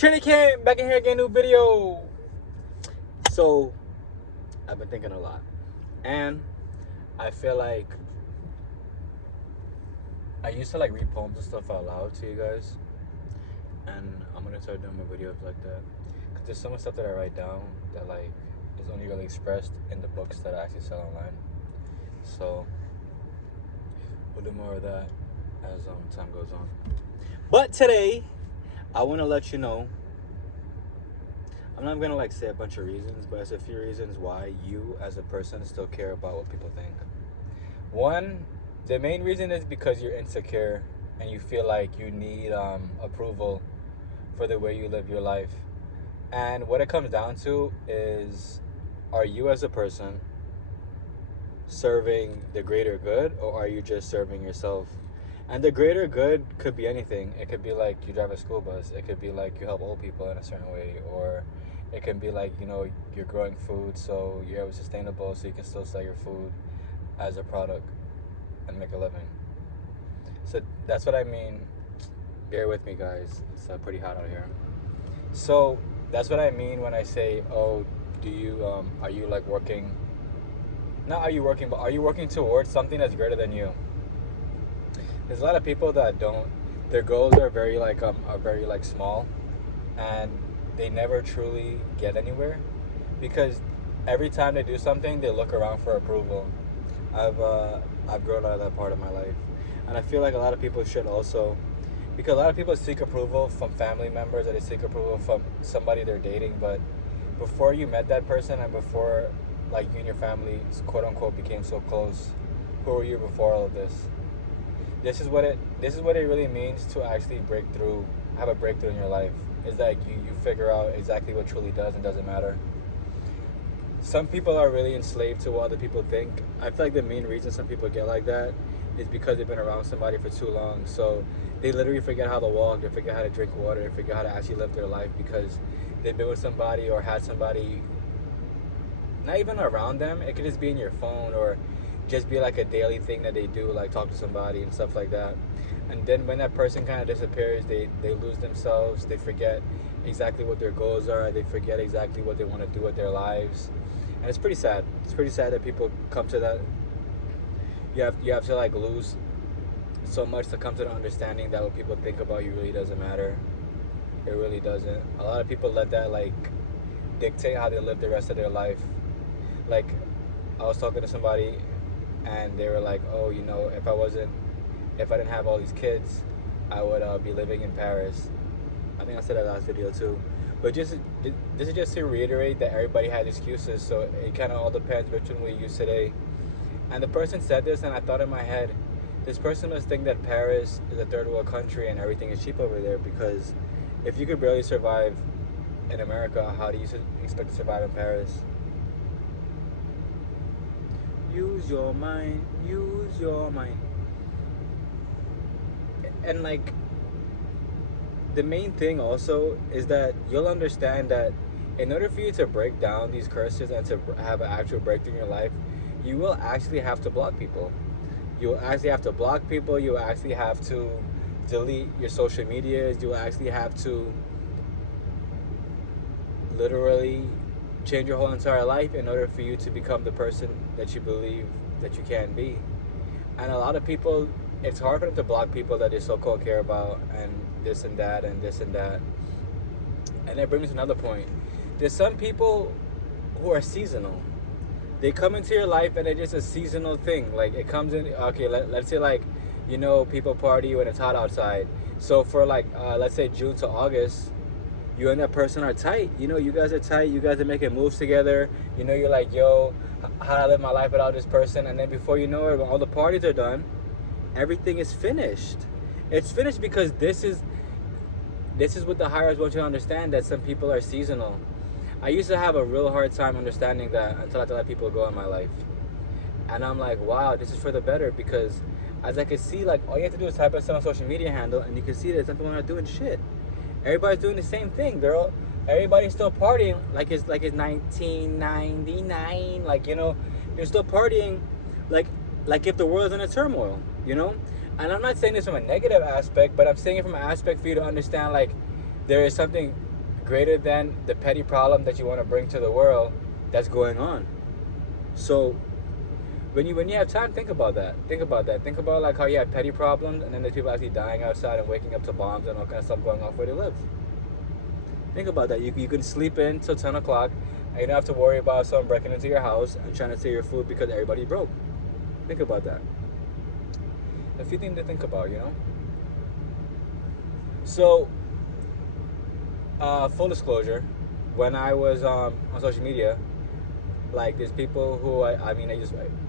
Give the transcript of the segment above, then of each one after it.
Trinity Cam back in here again, new video. So I've been thinking a lot, and I feel like I used to like read poems and stuff out loud to you guys, and I'm gonna start doing my videos like that because there's so much stuff that I write down that like is only really expressed in the books that I actually sell online. So we'll do more of that as time goes on. But today, I want to let you know. I'm not gonna like say a bunch of reasons, but it's a few reasons why you as a person still care about what people think. One, the main reason is because you're insecure and you feel like you need approval for the way you live your life. And what it comes down to is, are you as a person serving the greater good, or are you just serving yourself? And the greater good could be anything. It could be like you drive a school bus. It could be like you help old people in a certain way, or it can be like, you're growing food so you're sustainable so you can still sell your food as a product and make a living. So that's what I mean. Bear with me, guys. It's pretty hot out here. So that's what I mean when I say, oh, are you like working? Not are you working, but are you working towards something that's greater than you? There's a lot of people that don't. Their goals are very small, and they never truly get anywhere because every time they do something, they look around for approval. I've grown out of that part of my life, and I feel like a lot of people should also, because a lot of people seek approval from family members, or they seek approval from somebody they're dating. But before you met that person, and before like you and your family quote unquote became so close, who were you before all of this? This is what it really means to actually have a breakthrough in your life. Is that you figure out exactly what truly does and doesn't matter. Some people are really enslaved to what other people think. I feel like the main reason some people get like that is because they've been around somebody for too long. So they literally forget how to walk, they forget how to drink water, they forget how to actually live their life because they've been with somebody or had somebody not even around them. It could just be in your phone or just be like a daily thing that they do, like talk to somebody and stuff like that. And then when that person kind of disappears, they lose themselves. They forget exactly what their goals are. They forget exactly what they want to do with their lives. And it's pretty sad. It's pretty sad that people come to that. You have to like lose so much to come to the understanding that what people think about you really doesn't matter. It really doesn't. A lot of people let that like dictate how they live the rest of their life. Like, I was talking to somebody and they were like, oh, if I didn't have all these kids, I would be living in Paris. I think I said that last video too. But this is just to reiterate that everybody has excuses, so it kind of all depends which one we use today. And the person said this, and I thought in my head, this person must think that Paris is a third world country and everything is cheap over there, because if you could barely survive in America, how do you expect to survive in Paris? Use your mind, use your mind. And like, the main thing also is that you'll understand that in order for you to break down these curses and to have an actual breakthrough in your life, you will actually have to block people. You will actually have to block people. You will actually have to delete your social medias. You will actually have to literally change your whole entire life in order for you to become the person that you believe that you can be. And a lot of people, it's hard for them to block people that they so-called care about, and this and that and this and that. And that brings me to another point. There's some people who are seasonal. They come into your life and it's just a seasonal thing. Like, it comes in, okay, let's say like, people party when it's hot outside. So for like, let's say June to August, you and that person are tight. You guys are tight. You guys are making moves together. You're like, yo, how do I live my life without this person? And then before you know it, when all the parties are done, everything is finished. It's finished because this is what the higher ups want you to understand, that some people are seasonal. I used to have a real hard time understanding that until I had to let people go in my life. And I'm like, wow, this is for the better, because as I could see, like, all you have to do is type in some social media handle and you can see that some people are not doing shit. Everybody's doing the same thing. Everybody's still partying like it's 1999. Like, they're still partying like if the world's in a turmoil, And I'm not saying this from a negative aspect, but I'm saying it from an aspect for you to understand, like, there is something greater than the petty problem that you want to bring to the world that's going on. So when you have time, think about that. Think about that. Think about like how you have petty problems, and then there's people actually dying outside and waking up to bombs and all kind of stuff going off where they live. Think about that. You can sleep in till 10 o'clock, and you don't have to worry about someone breaking into your house and trying to steal your food because everybody broke. Think about that. A few things to think about, you know. So, full disclosure, when I was on social media, like there's people who I mean,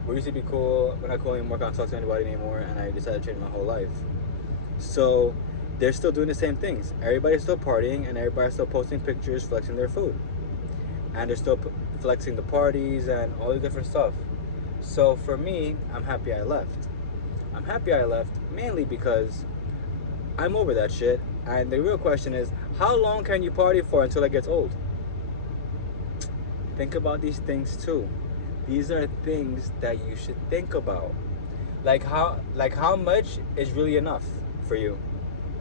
we used to be cool. We're not cool anymore. Can't talk to anybody anymore, and I decided to change my whole life. So they're still doing the same things. Everybody's still partying, and everybody's still posting pictures, flexing their food, and they're still flexing the parties and all the different stuff. So for me, I'm happy I left. I'm happy I left mainly because I'm over that shit. And the real question is, how long can you party for until it gets old? Think about these things too. These are things that you should think about. Like how much is really enough for you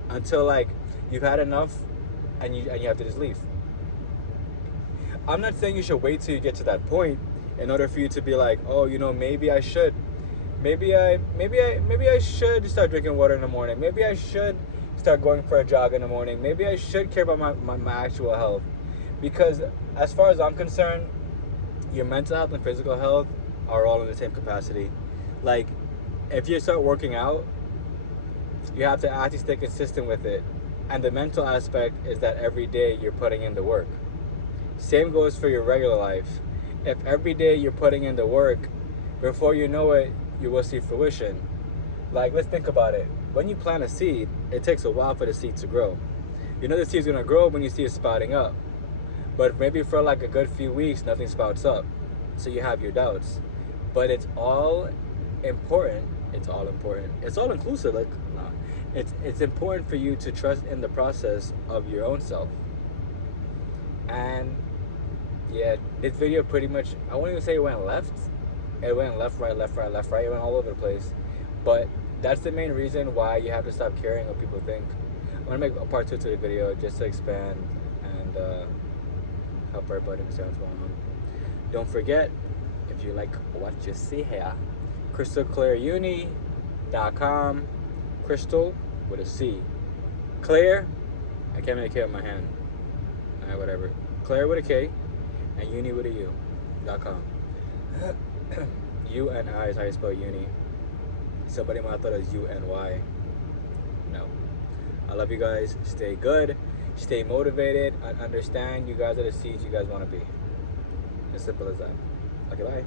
until like you've had enough and you have to just leave. I'm not saying you should wait till you get to that point in order for you to be like, oh, you know, maybe I should. Maybe I should start drinking water in the morning. Maybe I should start going for a jog in the morning. Maybe I should care about my actual health. Because as far as I'm concerned, your mental health and physical health are all in the same capacity. Like, if you start working out, you have to actually stay consistent with it. And the mental aspect is that every day you're putting in the work. Same goes for your regular life. If every day you're putting in the work, before you know it, you will see fruition. Like, let's think about it. When you plant a seed, it takes a while for the seed to grow. You know the seed's gonna grow when you see it sprouting up. But maybe for like a good few weeks, nothing sprouts up. So you have your doubts. But it's all important. It's all important. It's all inclusive. Like, it's important for you to trust in the process of your own self. And yeah, this video pretty much, I wouldn't even say it went left. It went left, right, left, right, left, right. It went all over the place. But that's the main reason why you have to stop caring what people think. I'm going to make a part 2 to the video just to expand and help everybody understand what's going on. Don't forget, if you like what you see here, crystalclearuni.com. Crystal with a C. Clear, I can't make it with my hand. Alright, whatever. Claire with a K and uni with a U.com. U-N-I is how you spell uni. Somebody might have thought it was U-N-Y. No. I love you guys. Stay good. Stay motivated. I understand you guys are the seeds you guys want to be. As simple as that. Okay, bye.